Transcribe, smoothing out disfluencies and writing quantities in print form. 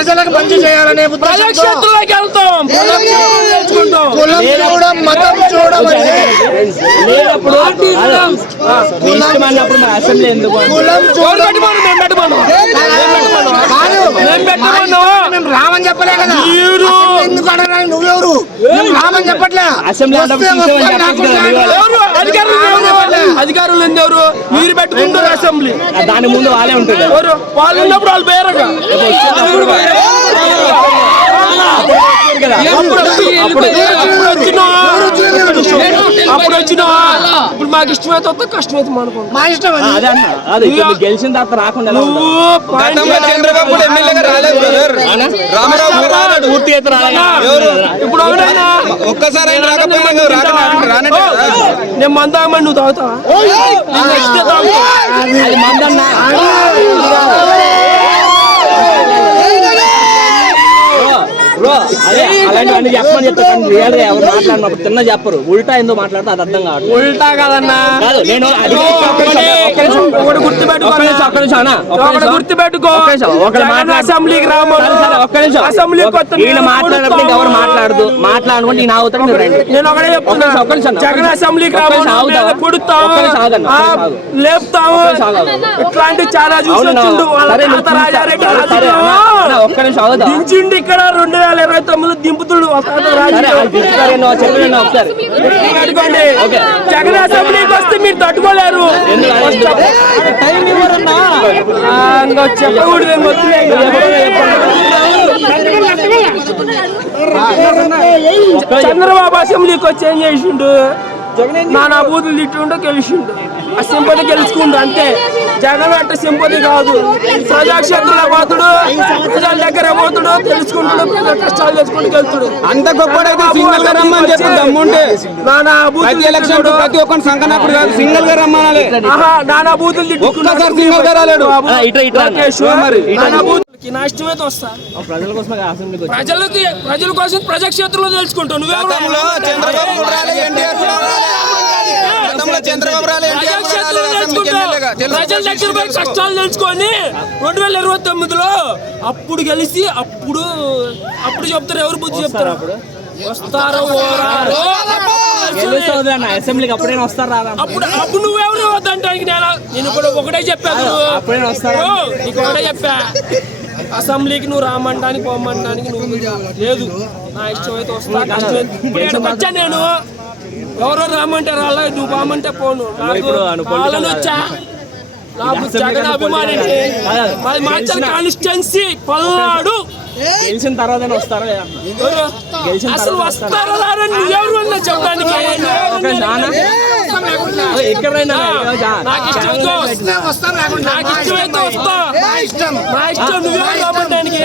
ప్రజలకు మంచి చేయాలనే ప్రజాక్షేత్రంలోకి వెళ్తాం, కులం చూడం మతం చూడం మేము రామని చెప్పలే కదా, ఎందుకు అడగడానికి నువ్వెవరు? రామని చెప్పట్లే. అధికారులు ఎవరు? మీరు పెట్టుకుంటారు అసెంబ్లీ, దాని ముందు వాళ్ళే ఉంటుంది. వాళ్ళు ఉన్నప్పుడు వాళ్ళు పేరగా అప్పుడు వచ్చినా ఇప్పుడు మాకు ఇష్టమైతే వస్తే కష్టమైతే అనుకోండి, మా ఇష్టం. గెలిచిన తర్వాత రాకుండా ఇప్పుడు ఒక్కసారి నేను మందామని నువ్వు తాగుతావా? అది మందన్నా బ్రో, అదే అలాంటివన్నీ చెప్పమని చెప్తాను. రియల్ గా ఎవరు మాట్లాడినప్పుడు తిన్న చెప్పరు, ఉల్టా ఎందుకు మాట్లాడితే అది అర్థం కాదు. ఉల్టా కదన్నా, నేను గుర్తుపెట్టుకో. అసెంబ్లీకి ఈయన మాట్లాడినప్పుడు ఎవరు మాట్లాడదు, మాట్లాడుకుంటే ఈయన అవుతాడు. నేను ఒకటే చెప్తున్నా, జగన్ అసెంబ్లీకి లేపుతాము. ఇట్లాంటి చాలా చూసొచ్చిండు. ఒక్క నిమిషం అవుతా దించిండి ఇక్కడ 2029 దింపుతుడు. జగన్ అసెంబ్లీకి వస్తే మీరు తట్టుకోలేరు. చంద్రబాబు అసెంబ్లీకి వచ్చి ఏం చేసిండు? నానా బూతులు తిట్టుండో గెలిచిండు, ఆ సింపతి గెలుచుకుండు అంతే. జగన్ అంటే సింపతి కాదు, ప్రజాక్షేత్రంలో పోతుడు, ప్రజల దగ్గర పోతుడు, తెలుసుకుంటాడు, ప్రజల కష్టాలు తెచ్చుకుంటూ వెళ్తాడు. అంత గొప్పడైతే సింగిల్ గా రమ్మని చెప్పి దమ్ముంటే నానా బూతులు ఎలక్షన్ ప్రతి ఒక్కరిని సంకనప్పుడు కాదు, సింగిల్ గా రమ్మనాలి. నానా బూతులు ఒక్కసారి సింగిల్ గా రాలేడు. నానా బూతులకి నా ఇష్టమైతే వస్తా. ప్రజల కోసం ప్రజల కోసం ప్రజాక్షేత్రంలో తెలుసుకుంటావు. ప్రజల దగ్గర పోయి కష్టాలు తెలుసుకొని 2029లో అప్పుడు గెలిచి అప్పుడు చెప్తారు. ఎవరు బుద్ధి చెప్తారు? వస్తారో అసెంబ్లీకి అప్పుడైనా వస్తారా? అప్పుడు నువ్వెవరు వద్దంటానికి నేను కూడా ఒకటే చెప్పాను, నీకు ఒకటే చెప్పా. అసెంబ్లీకి నువ్వు రామంటానికి పోమంటానికి నువ్వు లేదు. నా ఇష్టం అయితే వస్తా, కష్టం వచ్చా. నేను ఎవరో రామంటే రాలే, నువ్వు పోమంటే పోను. వచ్చా నాకు జగన్ అభిమాని. మాది మాచల్ కాన్స్టిట్యుయెన్సీ, పల్నాడు. గెలిచిన తర్వాత వస్తారా? అసలు వస్తారా రారా నువ్వెవరు అన్నా చెప్పడానికి? ఎక్కడైనా నాకు ఇష్టమైతే వస్తా, నా ఇష్టం నువ్వెవరు రామంటానికి?